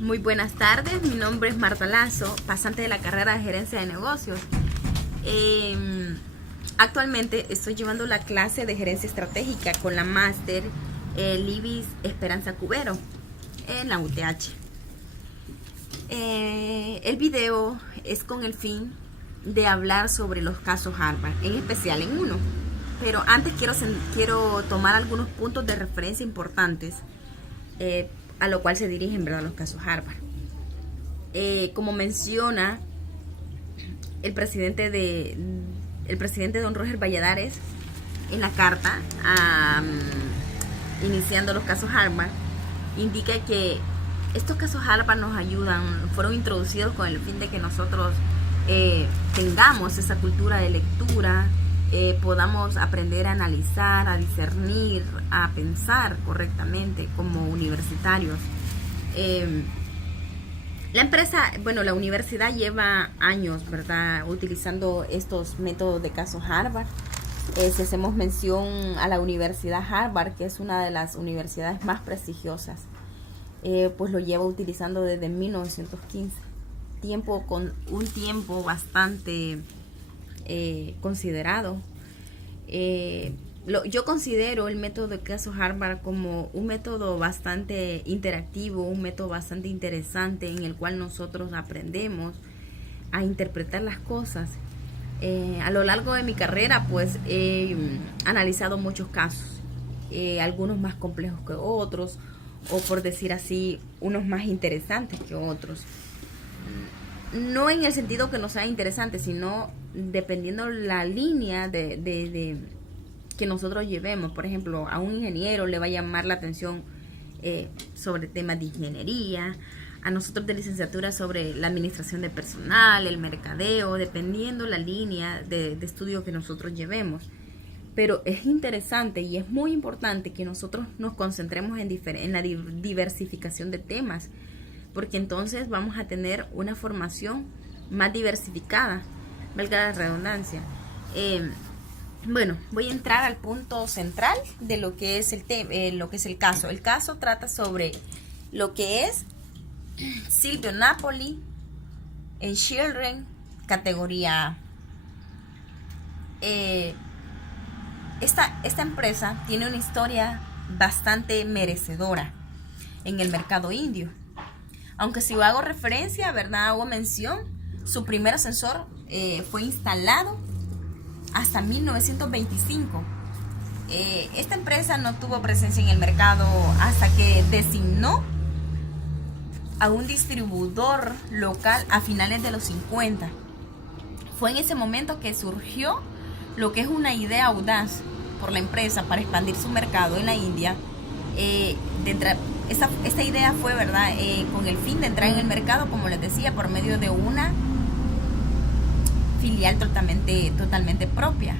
Muy buenas tardes, mi nombre es Marta Lazo, pasante de la carrera de Gerencia de Negocios. Actualmente estoy llevando la clase de Gerencia Estratégica con la máster Libis Esperanza Cubero en la UTH. El video es con el fin de hablar sobre los casos Harvard, en especial en uno. Pero antes quiero tomar algunos puntos de referencia importantes a lo cual se dirigen, ¿verdad?, los casos Harvard. Como menciona el presidente don Roger Valladares en la carta iniciando los casos Harvard, indica que estos casos Harvard nos ayudan, fueron introducidos con el fin de que nosotros tengamos esa cultura de lectura, podamos aprender a analizar, a discernir, a pensar correctamente como universitarios. La universidad lleva años, ¿verdad?, utilizando estos métodos de casos Harvard. Si hacemos mención a la Universidad Harvard, que es una de las universidades más prestigiosas, pues lo lleva utilizando desde 1915. Un tiempo bastante considerado. Yo considero el método de casos Harvard como un método bastante interactivo, un método bastante interesante en el cual nosotros aprendemos a interpretar las cosas. A lo largo de mi carrera pues he analizado muchos casos, algunos más complejos que otros, o por decir así, unos más interesantes que otros. No en el sentido que no sea interesante, sino dependiendo la línea de que nosotros llevemos. Por ejemplo, a un ingeniero le va a llamar la atención sobre temas de ingeniería, a nosotros de licenciatura sobre la administración de personal, el mercadeo, dependiendo la línea de estudio que nosotros llevemos. Pero es interesante y es muy importante que nosotros nos concentremos en la diversificación de temas, porque entonces vamos a tener una formación más diversificada, valga la redundancia. Voy a entrar al punto central de lo que es el caso. El caso trata sobre lo que es Silvio Napoli en Children, categoría A. Esta empresa tiene una historia bastante merecedora en el mercado indio. Aunque si hago referencia, ¿verdad?, hago mención, su primer ascensor fue instalado hasta 1925. Esta empresa no tuvo presencia en el mercado hasta que designó a un distribuidor local a finales de los 50. Fue en ese momento que surgió lo que es una idea audaz por la empresa para expandir su mercado en la India. Esta idea fue, ¿verdad?, con el fin de entrar en el mercado, como les decía, por medio de una filial totalmente propia.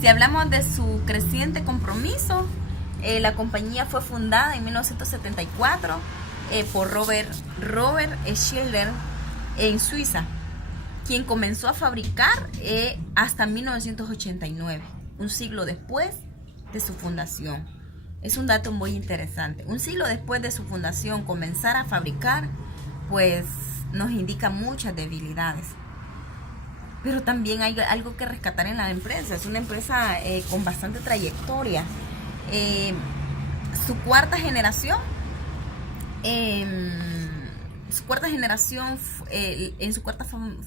Si hablamos de su creciente compromiso, la compañía fue fundada en 1974 por Robert Schiller en Suiza, quien comenzó a fabricar hasta 1989, un siglo después de su fundación. Es un dato muy interesante. Un siglo después de su fundación, comenzar a fabricar, pues nos indica muchas debilidades. Pero también hay algo que rescatar en la empresa. Es una empresa con bastante trayectoria. Su cuarta generación,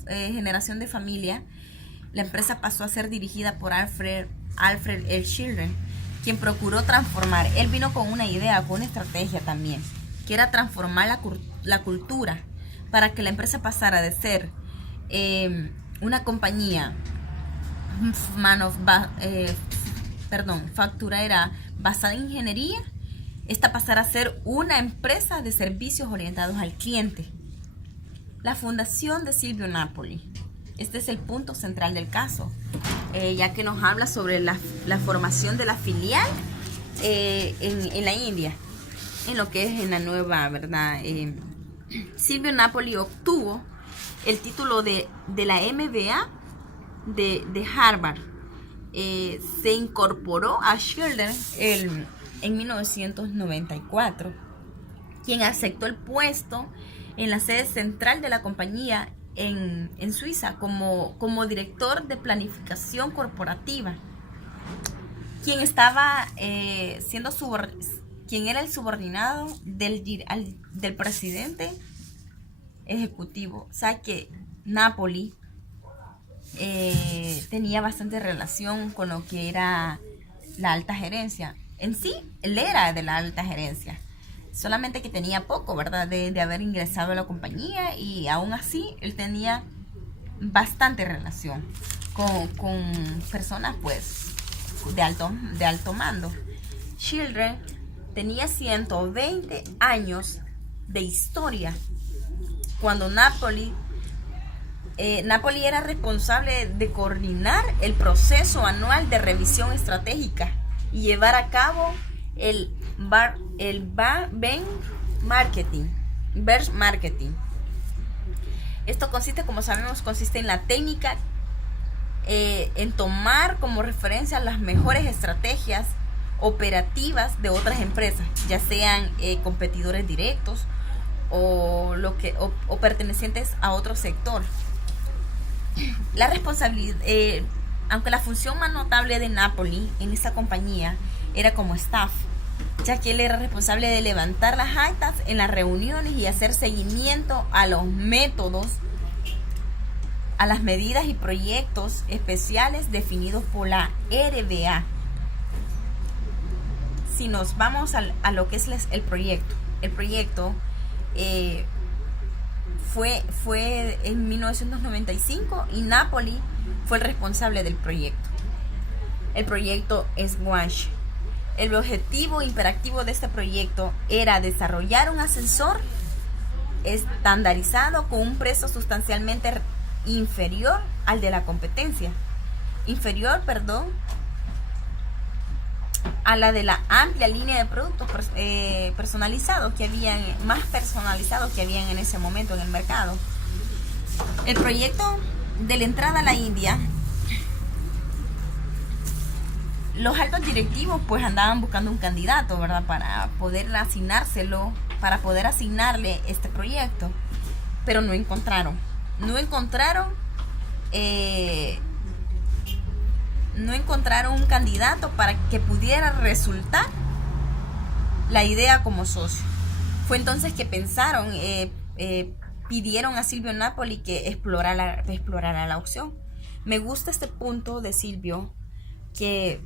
generación de familia, la empresa pasó a ser dirigida por Alfred L. Schiller, quien procuró transformar. Él vino con una idea, con una estrategia también, que era transformar la cultura para que la empresa pasara de ser una compañía facturera basada en ingeniería, esta pasará a ser una empresa de servicios orientados al cliente. La fundación de Silvio Napoli. Este es el punto central del caso, ya que nos habla sobre la formación de la filial en la India, en lo que es en la nueva, ¿verdad? Silvio Napoli obtuvo el título de la MBA de Harvard. Se incorporó a Schiller en 1994 quien aceptó el puesto en la sede central de la compañía en Suiza como director de planificación corporativa, quien estaba quien era el subordinado del presidente ejecutivo. O sea que Napoli tenía bastante relación con lo que era la alta gerencia. En sí, él era de la alta gerencia, solamente que tenía poco, ¿verdad?, de haber ingresado a la compañía, y aún así él tenía bastante relación con personas, pues, de alto mando. Schindler tenía 120 años de historia cuando Napoli era responsable de coordinar el proceso anual de revisión estratégica y llevar a cabo el benchmarking. Esto consiste en la técnica en tomar como referencia las mejores estrategias operativas de otras empresas, ya sean competidores directos o pertenecientes a otro sector. La responsabilidad, aunque la función más notable de Napoli en esta compañía era como staff, ya que él era responsable de levantar las actas en las reuniones y hacer seguimiento a los métodos, a las medidas y proyectos especiales definidos por la RBA. Si nos vamos a lo que es el proyecto fue en 1995 y Napoli fue el responsable del proyecto. El proyecto SWASH. El objetivo imperativo de este proyecto era desarrollar un ascensor estandarizado con un precio sustancialmente inferior al de la competencia. A la de la amplia línea de productos más personalizados que habían en ese momento en el mercado. El proyecto de la entrada a la India, los altos directivos pues andaban buscando un candidato, ¿verdad?, para poder asignarle este proyecto, pero no encontraron un candidato para que pudiera resultar la idea como socio. Fue entonces que pensaron, pidieron a Silvio Napoli que explorara la opción. Me gusta este punto de Silvio, que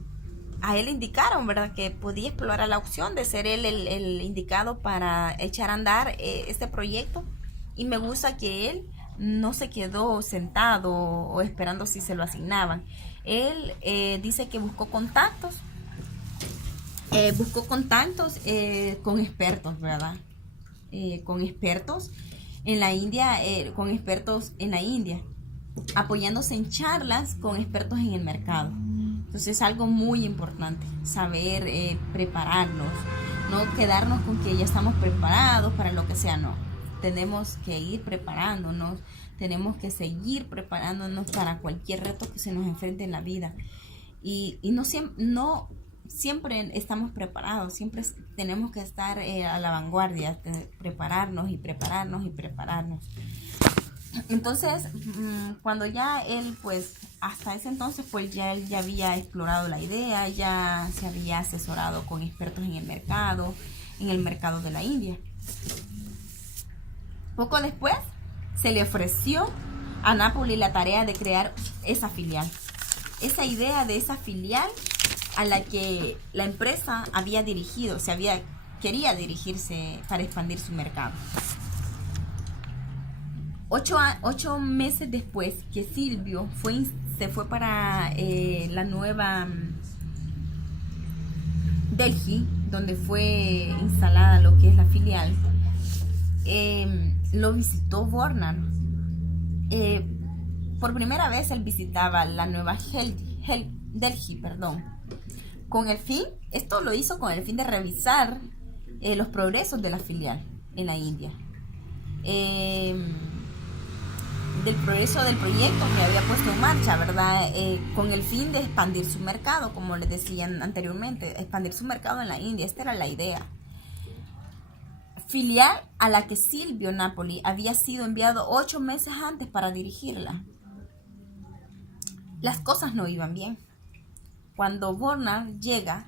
a él le indicaron, ¿verdad?, que podía explorar la opción de ser él el indicado para echar a andar este proyecto, y me gusta que él no se quedó sentado o esperando si se lo asignaban. Él dice que buscó contactos con expertos, ¿verdad? Con expertos en la India, apoyándose en charlas con expertos en el mercado. Entonces es algo muy importante, saber prepararnos, no quedarnos con que ya estamos preparados para lo que sea, no. Tenemos que ir preparándonos, tenemos que seguir preparándonos para cualquier reto que se nos enfrente en la vida. Y no siempre estamos preparados, siempre tenemos que estar a la vanguardia, prepararnos. Entonces, cuando ya él, pues, hasta ese entonces, pues él ya había explorado la idea, ya se había asesorado con expertos en el mercado de la India. Poco después, se le ofreció a Napoli la tarea de crear esa filial. Esa idea de esa filial a la que la empresa quería dirigirse para expandir su mercado. 8 meses después que Silvio se fue para la nueva Delhi, donde fue instalada lo que es la filial, lo visitó Warner. Por primera vez él visitaba la nueva Delhi, esto lo hizo con el fin de revisar los progresos de la filial en la India, del progreso del proyecto que había puesto en marcha, ¿verdad? Con el fin de expandir su mercado, como les decían anteriormente, expandir su mercado en la India. Esta era la idea. filial a la que Silvio Napoli había sido enviado 8 meses antes para dirigirla. Las cosas no iban bien. Cuando Borna llega,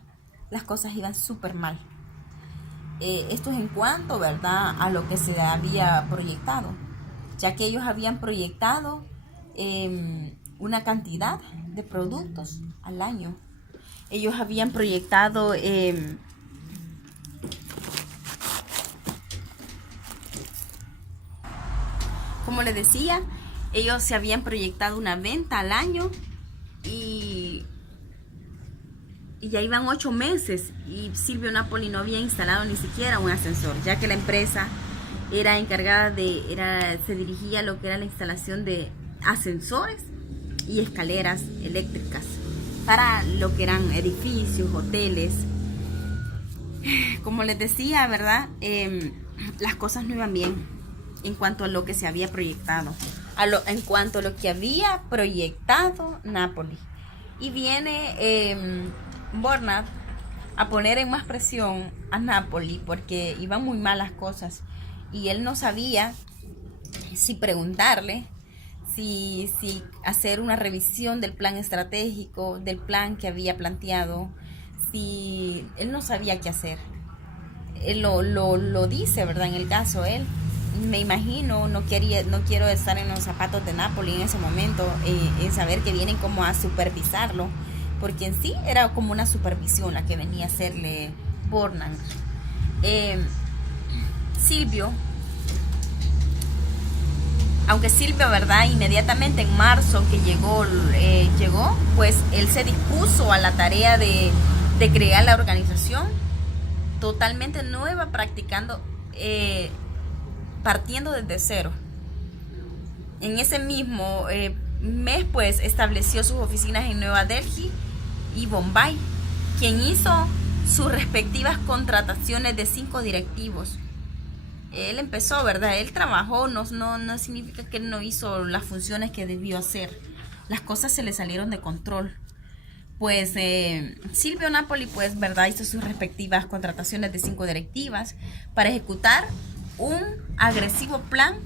las cosas iban súper mal. Esto es en cuanto, ¿verdad?, a lo que se había proyectado, ya que ellos habían proyectado una cantidad de productos al año. Ellos habían proyectado como les decía, ellos se habían proyectado una venta al año y ya iban 8 meses y Silvio Napoli no había instalado ni siquiera un ascensor, ya que la empresa era encargada se dirigía a lo que era la instalación de ascensores y escaleras eléctricas para lo que eran edificios, hoteles. Como les decía, ¿verdad? Las cosas no iban bien en cuanto a lo que se había proyectado, en cuanto a lo que había proyectado Napoli. Y viene Borna a poner en más presión a Napoli porque iban muy mal las cosas y él no sabía si preguntarle, si hacer una revisión del plan estratégico, del plan que había planteado. Si él no sabía qué hacer. Él lo dice, ¿verdad? En el caso, él, me imagino, no quiero estar en los zapatos de Napoli en ese momento, en saber que vienen como a supervisarlo, porque en sí era como una supervisión la que venía a hacerle Borna. Silvio, aunque Silvio, ¿verdad?, inmediatamente en marzo que llegó, pues él se dispuso a la tarea de crear la organización totalmente nueva, partiendo desde cero. En ese mismo mes, pues, estableció sus oficinas en Nueva Delhi y Bombay, quien hizo sus respectivas contrataciones de 5 directivos. Él empezó, ¿verdad? Él trabajó, no significa que él no hizo las funciones que debió hacer. Las cosas se le salieron de control. Pues Silvio Napoli, pues, ¿verdad?, hizo sus respectivas contrataciones de 5 directivas para ejecutar un agresivo plan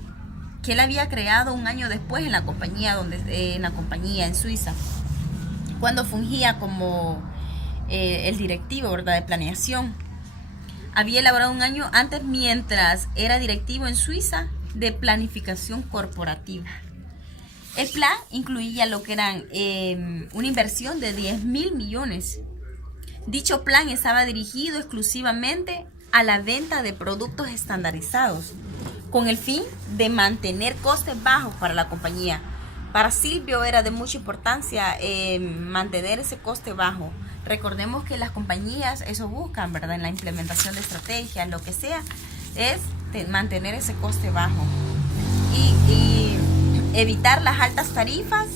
que él había creado un año después en la compañía en Suiza, cuando fungía como el directivo, ¿verdad?, de planeación. Había elaborado un año antes, mientras era directivo en Suiza, de planificación corporativa. El plan incluía lo que eran una inversión de 10.000 millones. Dicho plan estaba dirigido exclusivamente a la venta de productos estandarizados, con el fin de mantener costes bajos para la compañía. Para Silvio era de mucha importancia mantener ese coste bajo. Recordemos que las compañías eso buscan, ¿verdad?, en la implementación de estrategias, lo que sea, es mantener ese coste bajo y evitar las altas tarifas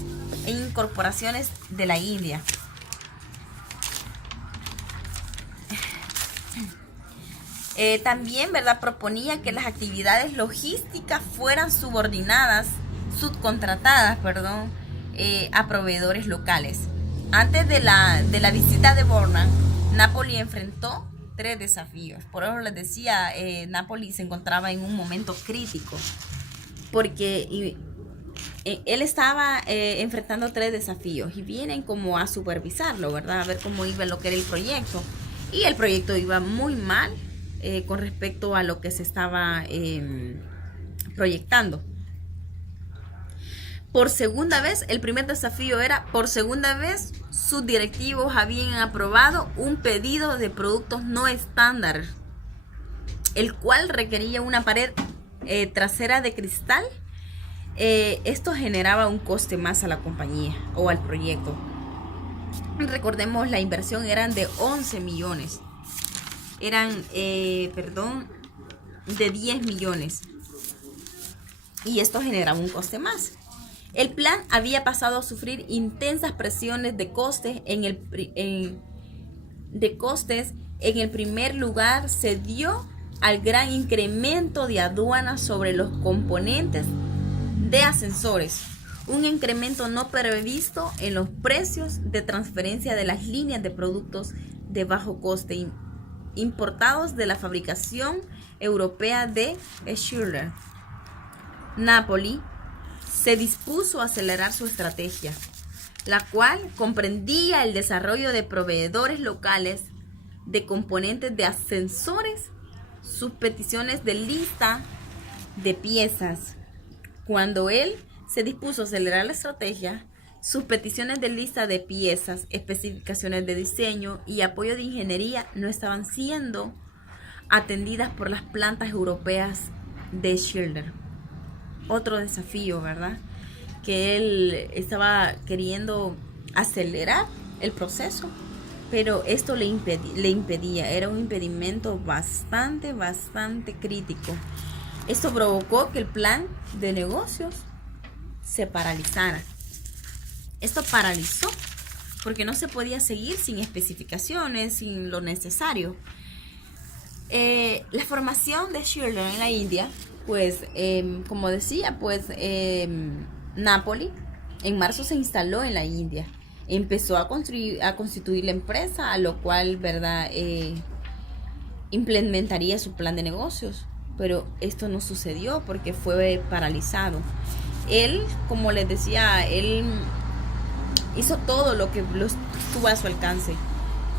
e incorporaciones de la India. También, ¿verdad?, proponía que las actividades logísticas fueran subcontratadas, a proveedores locales. Antes de la visita de Borna, Napoli enfrentó 3 desafíos. Por eso les decía, Napoli se encontraba en un momento crítico, porque él estaba enfrentando 3 desafíos y vienen como a supervisarlo, ¿verdad?, a ver cómo iba lo que era el proyecto. Y el proyecto iba muy mal con respecto a lo que se estaba proyectando. Por segunda vez, el primer desafío era, por segunda vez, sus directivos habían aprobado un pedido de productos no estándar, el cual requería una pared trasera de cristal. Esto generaba un coste más a la compañía o al proyecto. Recordemos, la inversión eran de 11 millones. De 10 millones. Y esto generaba un coste más. El plan había pasado a sufrir intensas presiones de costes. En el primer lugar, se dio al gran incremento de aduanas sobre los componentes de ascensores, un incremento no previsto en los precios de transferencia de las líneas de productos de bajo coste importados de la fabricación europea de Schiller. Napoli se dispuso a acelerar su estrategia, la cual comprendía el desarrollo de proveedores locales de componentes de ascensores, sus peticiones de lista de piezas. Cuando él se dispuso a acelerar la estrategia, sus peticiones de lista de piezas, especificaciones de diseño y apoyo de ingeniería no estaban siendo atendidas por las plantas europeas de Schiller. Otro desafío, ¿verdad? Que él estaba queriendo acelerar el proceso, pero esto le impedía. Era un impedimento bastante crítico. Esto provocó que el plan de negocios se paralizara. Esto paralizó porque no se podía seguir sin especificaciones, sin lo necesario. La formación de Schiller en la India, pues, como decía, pues, Napoli en marzo se instaló en la India. Empezó a constituir la empresa, a lo cual, ¿verdad?, implementaría su plan de negocios. Pero esto no sucedió porque fue paralizado. Él, como les decía, él hizo todo lo que estuvo a su alcance.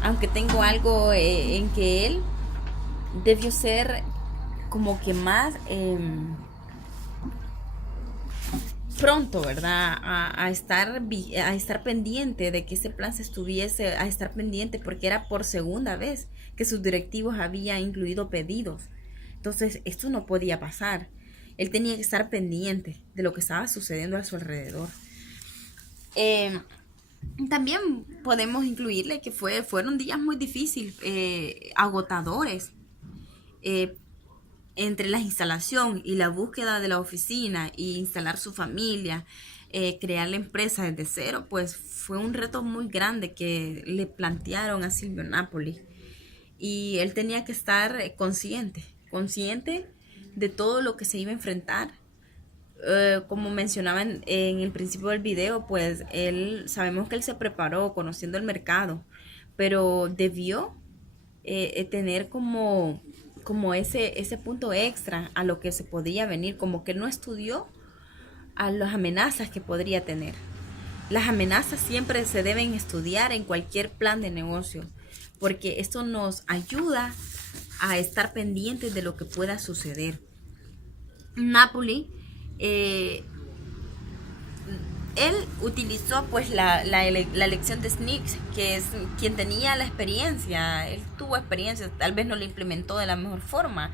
Aunque tengo algo en que él debió ser como que más pronto, ¿verdad? A estar pendiente de que ese plan se estuviese, a estar pendiente porque era por segunda vez que sus directivos habían incluido pedidos. Entonces, esto no podía pasar. Él tenía que estar pendiente de lo que estaba sucediendo a su alrededor. También podemos incluirle que fueron días muy difíciles, agotadores, entre la instalación y la búsqueda de la oficina y instalar su familia, crear la empresa desde cero, pues fue un reto muy grande que le plantearon a Silvio Napoli. Y él tenía que estar consciente de todo lo que se iba a enfrentar. Como mencionaba en el principio del video, pues sabemos que él se preparó conociendo el mercado, pero debió tener como ese punto extra a lo que se podía venir, como que no estudió a las amenazas que podría tener. Las amenazas siempre se deben estudiar en cualquier plan de negocio, porque esto nos ayuda a estar pendientes de lo que pueda suceder. Napoli, él utilizó pues la elección de Sneaks, que es quien tenía la experiencia. Él tuvo experiencia, tal vez no lo implementó de la mejor forma,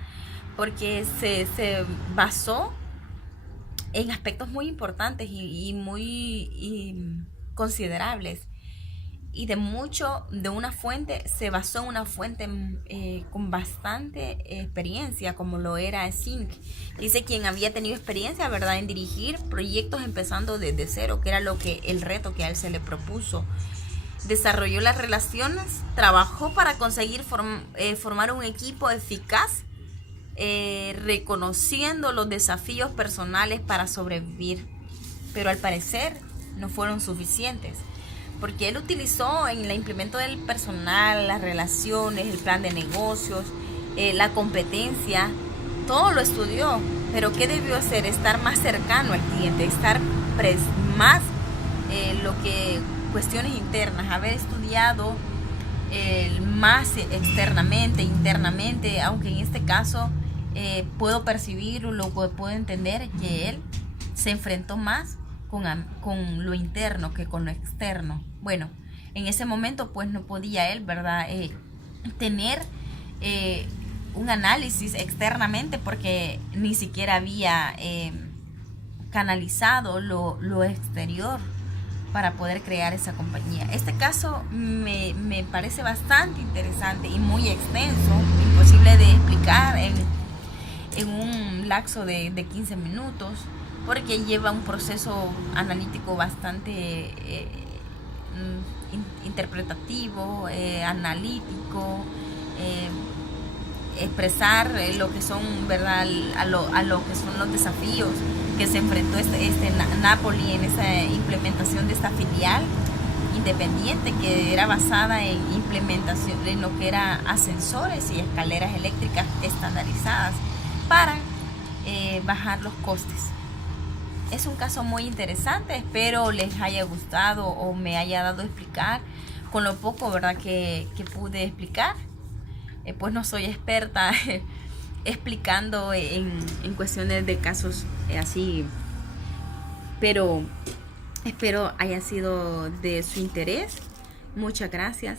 porque se basó en aspectos muy importantes y muy considerables. Y se basó en una fuente con bastante experiencia, como lo era Zinc. Dice quien había tenido experiencia, ¿verdad?, en dirigir proyectos empezando desde cero, que era el reto que a él se le propuso. Desarrolló las relaciones, trabajó para conseguir formar un equipo eficaz, reconociendo los desafíos personales para sobrevivir. Pero al parecer no fueron suficientes, porque él utilizó en el implemento del personal, las relaciones, el plan de negocios, la competencia, todo lo estudió. Pero ¿qué debió hacer? Estar más cercano al cliente, estar más cuestiones internas, haber estudiado más externamente, internamente, aunque en este caso puedo percibir o puedo entender que él se enfrentó más con lo interno que con lo externo. Bueno, en ese momento pues no podía él, ¿verdad?, tener un análisis externamente, porque ni siquiera había canalizado lo exterior para poder crear esa compañía. Este caso me parece bastante interesante y muy extenso, imposible de explicar en un lapso de 15 minutos, porque lleva un proceso analítico bastante interpretativo, analítico, expresar lo que son, ¿verdad?, a lo que son los desafíos que se enfrentó este Napoli en esa implementación de esta filial independiente que era basada en implementación en lo que era ascensores y escaleras eléctricas estandarizadas para bajar los costes. Es un caso muy interesante, espero les haya gustado o me haya dado a explicar con lo poco, ¿verdad?, que pude explicar. Pues no soy experta explicando en cuestiones de casos así, pero espero haya sido de su interés. Muchas gracias.